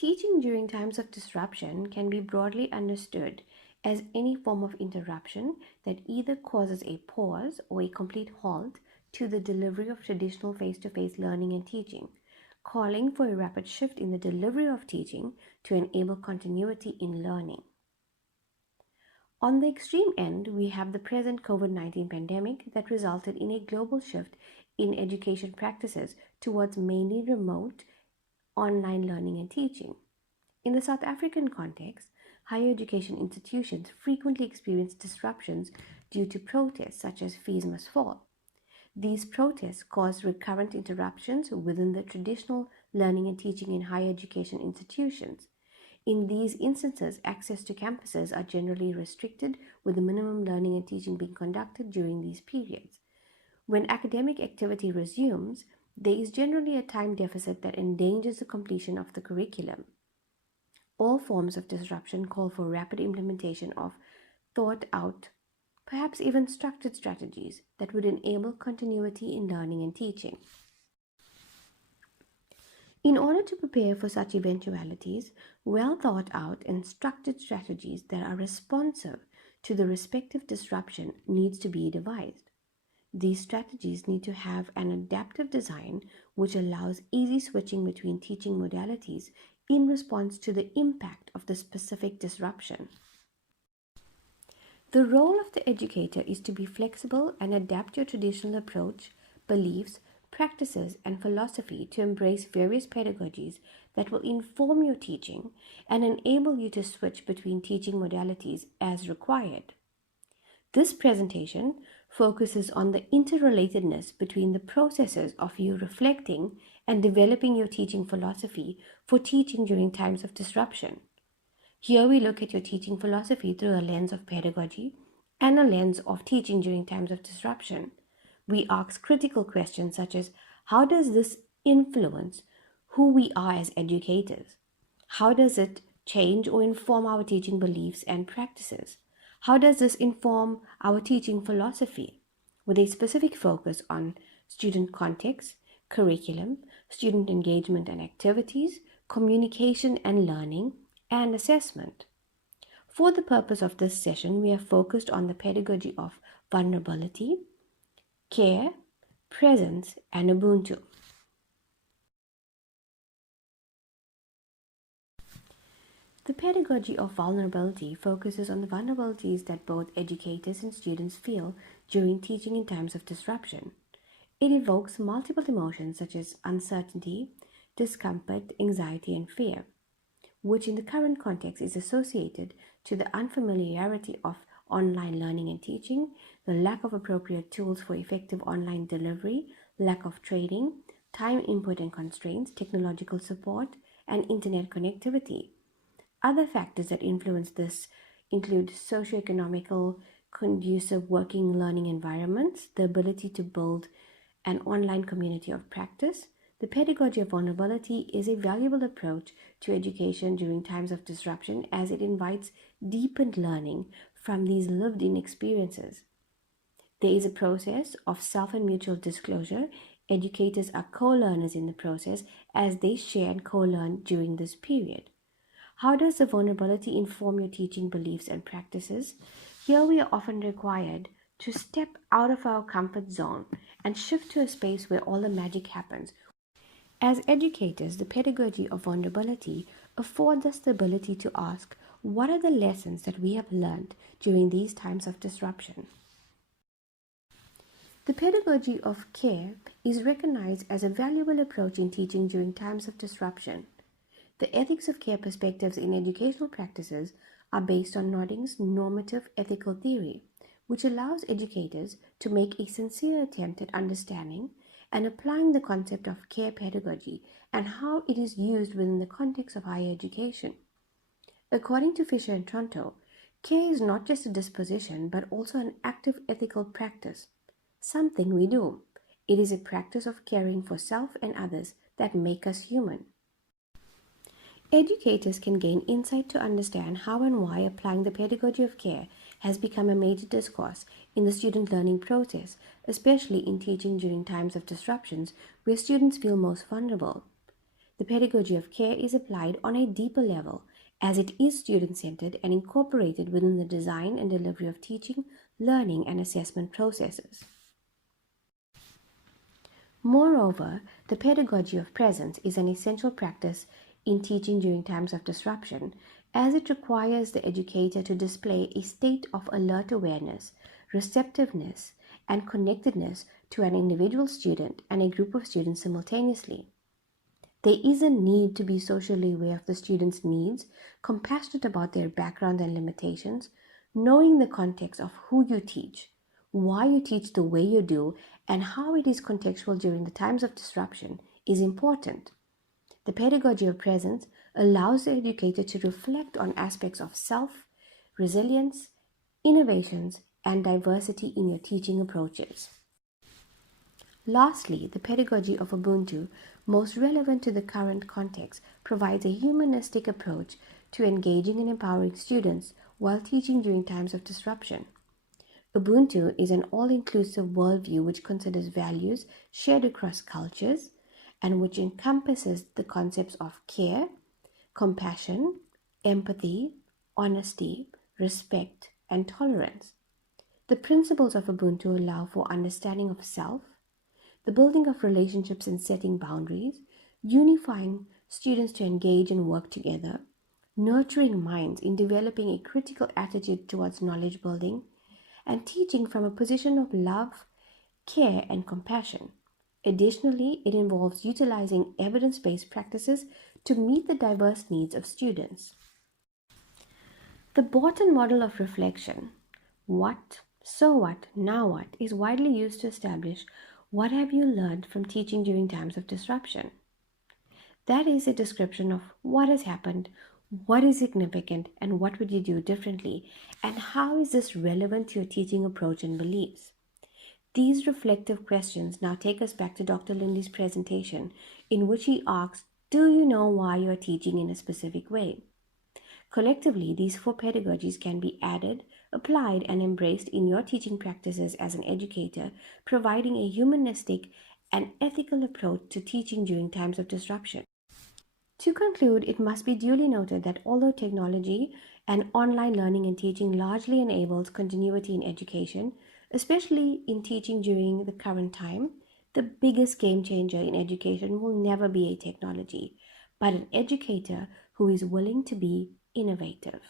Teaching during times of disruption can be broadly understood as any form of interruption that either causes a pause or a complete halt to the delivery of traditional face-to-face learning and teaching, calling for a rapid shift in the delivery of teaching to enable continuity in learning. On the extreme end, we have the present COVID-19 pandemic that resulted in a global shift in education practices towards mainly remote online learning and teaching. In the South African context, higher education institutions frequently experience disruptions due to protests such as fees must fall. These protests cause recurrent interruptions within the traditional learning and teaching in higher education institutions. In these instances, access to campuses are generally restricted, with the minimum learning and teaching being conducted during these periods. When academic activity resumes, there is generally a time deficit that endangers the completion of the curriculum. All forms of disruption call for rapid implementation of thought out, perhaps even structured strategies that would enable continuity in learning and teaching. In order to prepare for such eventualities, well thought out and structured strategies that are responsive to the respective disruption needs to be devised. These strategies need to have an adaptive design which allows easy switching between teaching modalities in response to the impact of the specific disruption. The role of the educator is to be flexible and adapt your traditional approach, beliefs, practices, and philosophy to embrace various pedagogies that will inform your teaching and enable you to switch between teaching modalities as required. This presentation focuses on the interrelatedness between the processes of you reflecting and developing your teaching philosophy for teaching during times of disruption. Here we look at your teaching philosophy through a lens of pedagogy and a lens of teaching during times of disruption. We ask critical questions such as, how does this influence who we are as educators? How does it change or inform our teaching beliefs and practices? How does this inform our teaching philosophy? With a specific focus on student context, curriculum, student engagement and activities, communication and learning, and assessment. For the purpose of this session, we are focused on the pedagogy of vulnerability, care, presence, and Ubuntu. The pedagogy of vulnerability focuses on the vulnerabilities that both educators and students feel during teaching in times of disruption. It evokes multiple emotions such as uncertainty, discomfort, anxiety, and fear, which in the current context is associated to the unfamiliarity of online learning and teaching, the lack of appropriate tools for effective online delivery, lack of training, time input and constraints, technological support, and internet connectivity. Other factors that influence this include socioeconomical, conducive working learning environments, the ability to build an online community of practice. The pedagogy of vulnerability is a valuable approach to education during times of disruption as it invites deepened learning from these lived-in experiences. There is a process of self and mutual disclosure. Educators are co-learners in the process as they share and co-learn during this period. How does the vulnerability inform your teaching beliefs and practices? Here we are often required to step out of our comfort zone and shift to a space where all the magic happens. As educators, the pedagogy of vulnerability affords us the ability to ask, what are the lessons that we have learned during these times of disruption? The pedagogy of care is recognized as a valuable approach in teaching during times of disruption. The ethics of care perspectives in educational practices are based on Nodding's normative ethical theory, which allows educators to make a sincere attempt at understanding and applying the concept of care pedagogy and how it is used within the context of higher education. According to Fisher and Tronto, care is not just a disposition but also an active ethical practice, something we do. It is a practice of caring for self and others that make us human. Educators can gain insight to understand how and why applying the pedagogy of care has become a major discourse in the student learning process, especially in teaching during times of disruptions where students feel most vulnerable. The pedagogy of care is applied on a deeper level as it is student centered and incorporated within the design and delivery of teaching, learning, and assessment processes. Moreover, the pedagogy of presence is an essential practice in teaching during times of disruption, as it requires the educator to display a state of alert awareness, receptiveness, and connectedness to an individual student and a group of students simultaneously. There is a need to be socially aware of the students' needs, compassionate about their background and limitations, knowing the context of who you teach, why you teach the way you do, and how it is contextual during the times of disruption is important. The pedagogy of presence allows the educator to reflect on aspects of self, resilience, innovations, and diversity in your teaching approaches. Lastly, the pedagogy of Ubuntu, most relevant to the current context, provides a humanistic approach to engaging and empowering students while teaching during times of disruption. Ubuntu is an all inclusive worldview which considers values shared across cultures and which encompasses the concepts of care, compassion, empathy, honesty, respect, and tolerance. The principles of Ubuntu allow for understanding of self, the building of relationships and setting boundaries, unifying students to engage and work together, nurturing minds in developing a critical attitude towards knowledge building, and teaching from a position of love, care, and compassion. Additionally, it involves utilizing evidence based practices to meet the diverse needs of students. The Borton model of reflection, what, so what, now what, is widely used to establish what have you learned from teaching during times of disruption. That is a description of what has happened, what is significant, and what would you do differently, and how is this relevant to your teaching approach and beliefs. These reflective questions now take us back to Dr. Lindy's presentation, in which he asks, do you know why you are teaching in a specific way? Collectively, these four pedagogies can be added, applied, and embraced in your teaching practices as an educator, providing a humanistic and ethical approach to teaching during times of disruption. To conclude, it must be duly noted that although technology and online learning and teaching largely enables continuity in education, especially in teaching during the current time, the biggest game changer in education will never be a technology, but an educator who is willing to be innovative.